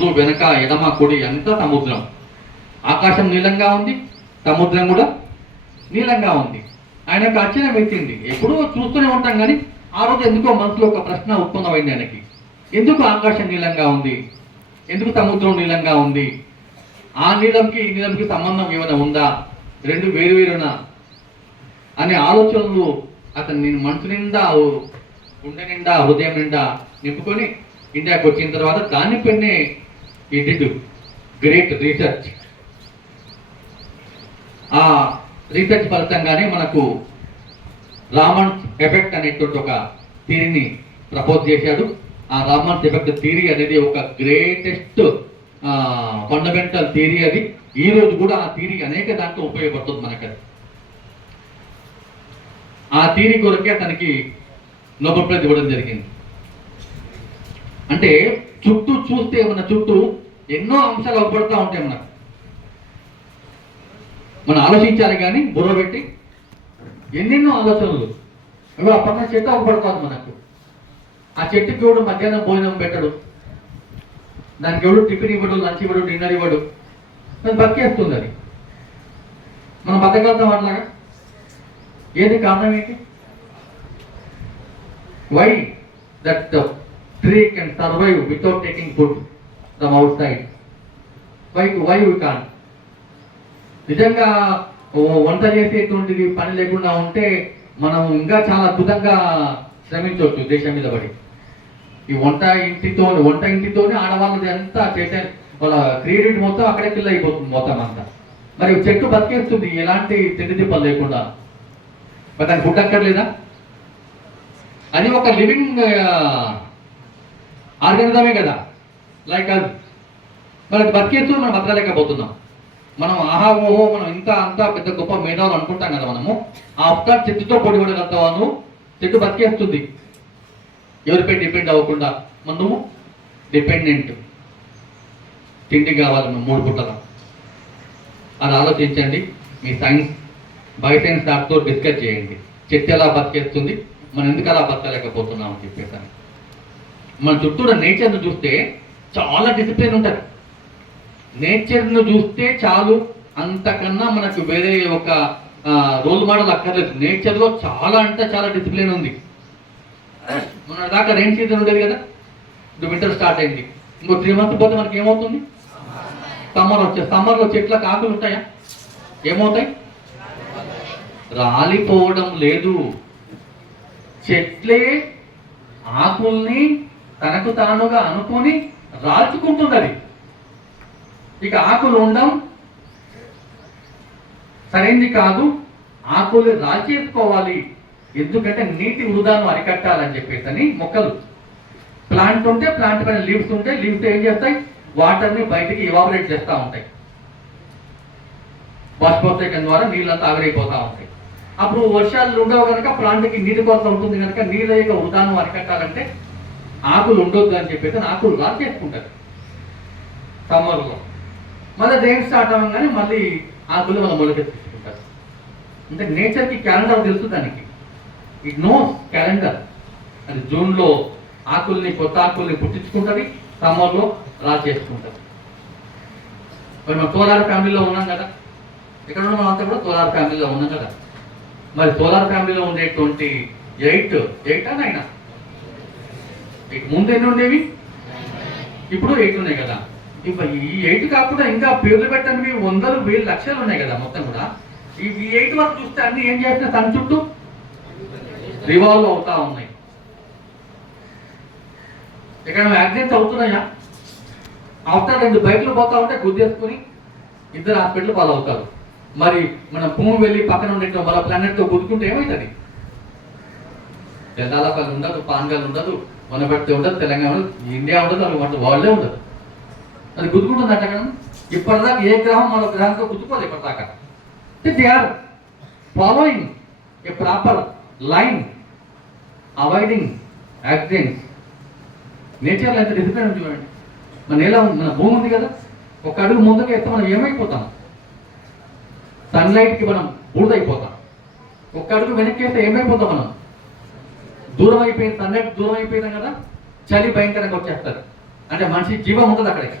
ముందు వెనక ఎడమ కుడి అంతా సముద్రం. ఆకాశం నీలంగా ఉంది సముద్రం కూడా నీలంగా ఉంది. ఆయనకు ఆశ్చర్యం పెట్టింది ఎప్పుడూ చూస్తూనే ఉంటాం కానీ ఆ రోజు ఎందుకో మనసులో ఒక ప్రశ్న ఉత్పన్నమైంది ఆయనకి. ఎందుకు ఆకాశం నీలంగా ఉంది? ఎందుకు సముద్రం నీలంగా ఉంది? ఆ నీలంకి ఈ నీలంకి సంబంధం ఏమైనా ఉందా? రెండు వేరు వేరునా? అనే ఆలోచనలు అతను నేను మనసు నిండా ఓ- గుండె నిండా హృదయం నిండా నింపుకొని ఇండియాకి వచ్చిన తర్వాత దానిపైనే ఈ డిడ్ గ్రేట్ రీసెర్చ్ ఆ రీసెర్చ్ ఫలితంగానే మనకు రామన్ ఎఫెక్ట్ అనేటువంటి ఒక థీరీని ప్రపోజ్ చేశాడు. ఆ రామన్ ఎఫెక్ట్ థీరీ అనేది ఒక గ్రేటెస్ట్ ఫండమెంటల్ థీరీ అది. ఈ రోజు కూడా ఆ థీరీ అనేక దాంట్లో ఉపయోగపడుతుంది మనకది. అది ఆ థీరీ కొరకే అతనికి నోబెల్ ప్రైజ్ ఇవ్వడం జరిగింది. అంటే చుట్టూ చూస్తే మన చుట్టూ ఎన్నో అంశాలు అవపడుతూ ఉంటాయి మనకు. మనం ఆలోచించాలి కానీ బుర్ర పెట్టి ఎన్నెన్నో ఆలోచనలు. అవి ఆ చెట్టు అవపడుతుంది మనకు. ఆ చెట్టుకి ఎవడు మధ్యాహ్నం భోజనం పెట్టడు? దానికి ఎవడు టిఫిన్ ఇవ్వడు లంచ్ ఇవ్వడు డిన్నర్ ఇవ్వడు? అది బతికేస్తుంది అది. మనం బతకగలుగుతాం అట్లాగా? ఏది కారణం ఏంటి? Why that the tree can survive without taking food from outside why why you can నిజంగా వంట చేసేటువంటిది పని లేకుండా ఉంటే మనం ఇంకా చాలా అద్భుతంగా శ్రమించవచ్చు దేశం మీద పడి. ఈ వంట ఇంటితో వంట ఇంటితోనే ఆడవాళ్ళది అంతా చేసే వాళ్ళ క్రియేటివిటీ మొత్తం అక్కడే కిల్ అయిపోతుంది మొత్తం అంతా. మరి చెట్టు బతికేస్తుంది ఎలాంటి తిండి తిప్పలు లేకుండా. మరి దానికి ఫుడ్ అక్కర్లేదా? అది ఒక లివింగ్ ఆర్గానిజమే కదా. లైక్ కాదు మరి బతికేస్తూ మనం బతకలేకపోతున్నాం. మనం ఆహా ఓహో మనం ఇంకా అంతా పెద్ద గొప్ప మేధావులు అనుకుంటాం కదా మనము. ఆ ఒక్క చెట్టుతో పొడిపడగలుగుతావాను చెట్టు బతికేస్తుంది. ఎవరిపై డిపెండ్ అవ్వకుండా మనము డిపెండెంట్ తిండి కావాలి మనం మూడు పుట్టల అది ఆలోచించండి. మీ సైన్స్ బై సైన్స్ డాక్టర్తో డిస్కస్ చేయండి. చెట్టు ఎలా బతికేస్తుంది? మనం ఎందుకు అలా బతకలేకపోతున్నాం అని చెప్పేసి మన చుట్టూ నేచర్ను చూస్తే చాలా డిసిప్లిన్ ఉంటుంది నేచర్ను చూస్తే చాలు అంతకన్నా మనకు వేరే ఒక రోల్ మోడల్ అక్కర్లేదు. నేచర్లో చాలా అంటే చాలా డిసిప్లిన్ ఉంది. మన దాకా రెయిన్ సీజన్ ఉండేది కదా? ఇప్పుడు వింటర్ స్టార్ట్ అయింది. ఇంకో త్రీ మంత్స్ పోతే మనకి ఏమవుతుంది? సమ్మర్ వచ్చే సమ్మర్లో చెట్ల కాకులు ఉంటాయా? ఏమవుతాయి? రాలిపోవడం లేదు. చెట్లే ఆకుల్ని తనకు తానుగా అనుకొని రాల్చుకుంటుంది అది ఇక ఆకులు ఉండడం సరైంది కాదు. ఆకులు రాచేసుకోవాలి. ఎందుకంటే నీటి వృధాను అరికట్టాలని చెప్పేసి అని మొక్కలు. ప్లాంట్ ఉంటే ప్లాంట్ పైన లీవ్స్ ఉంటే లీవ్స్ ఏం చేస్తాయి? వాటర్ని బయటికి ఇవాపరేట్ చేస్తూ ఉంటాయి. బాష్పోత్సేకం ద్వారా నీళ్ళంతా ఆవిరైపోతూ ఉంటాయి. అప్పుడు వర్షాలు ఉండవు కనుక ప్లాంట్కి నీటి కొరత ఉంటుంది కనుక నీళ్ళ యొక్క వృధాను అరికట్టాలంటే ఆకులు ఉండొద్దు అని చెప్పేసి ఆకులు రాల్చేసుకుంటారు సమ్మర్లో మళ్ళీ రేన్ స్టార్ట్ అవ్వగానే మళ్ళీ ఆకులు మనం మొలకెత్తుకుంటారు అంటే నేచర్కి క్యాలెండర్ తెలుసు దానికి. ఇట్ నోస్ క్యాలెండర్ అది జూన్లో ఆకుల్ని కొత్త ఆకుల్ని పుట్టించుకుంటుంది సమ్మర్లో రా చేసుకుంటుంది మరి మనం తోలార్ ఫ్యామిలీలో ఉన్నాం కదా. ఇక్కడ ఉన్న అంతా కూడా తోలార్ ఫ్యామిలీలో ఉన్నాం కదా. మరి తోలార్ ఫ్యామిలీలో ఉండేటువంటి ఎయిట్ ఎయిట్ అని అయినా ఇక ముందు ఎన్ని ఉండేవి? ఇప్పుడు ఎయిట్ ఉన్నాయి కదా. ఇప్పుడు ఈ ఎయిట్ కాకుండా ఇంకా పేర్లు పెట్టనివి వందలు వేలు లక్షలు ఉన్నాయి కదా మొత్తం కూడా. ఈ ఎయిట్ వరకు చూస్తే అన్ని ఏం చేస్తున్నాయి తన చుట్టూ? రివాల్వ్ అవుతా ఉన్నాయి. ఇక్కడ యాక్సిడెంట్స్ అవుతున్నాయా? ఆఫ్టర్ రెండు బైక్లు పోతా ఉంటే గుద్దేసుకుని ఇద్దరు హాస్పిటల్ పాలు అవుతారు. మరి మన భూమి వెళ్ళి పక్కన ఉండే వాళ్ళ ప్లానెట్తో గుద్దుకుంటే ఏమవుతుంది? తెల్లాలపల్లి ఉండదు పాన్గాలు ఉండదు. వనపర్తి ఉండదు తెలంగాణ ఇండియా ఉండదు అది వంట వాళ్ళే ఉండదు అది గుద్దుకుంటుంది అంట కదా. ఇప్పటిదాకా ఏ గ్రహం మన గ్రహంతో గుద్దుకోలేదు ఇప్పటిదాకా. They are following a proper line avoiding accidents నేచర్లో ఎంత డిసిప్లిన్ ఉంది చూడండి. మన ఎలా ఉంది? మన భూమి ఉంది కదా. ఒక అడుగు ముందుకు వేస్తే మనం ఏమైపోతాం? సన్లైట్కి మనం బూడిదైపోతాం. ఒక్క అడుగు వెనక్కి వేస్తే ఏమైపోతాం మనం? దూరం అయిపోయింది సన్లైట్ దూరం అయిపోయింది కదా చలి భయంకరంగా వచ్చేస్తారు. అంటే మనిషి జీవం ఉంటుంది అక్కడికి.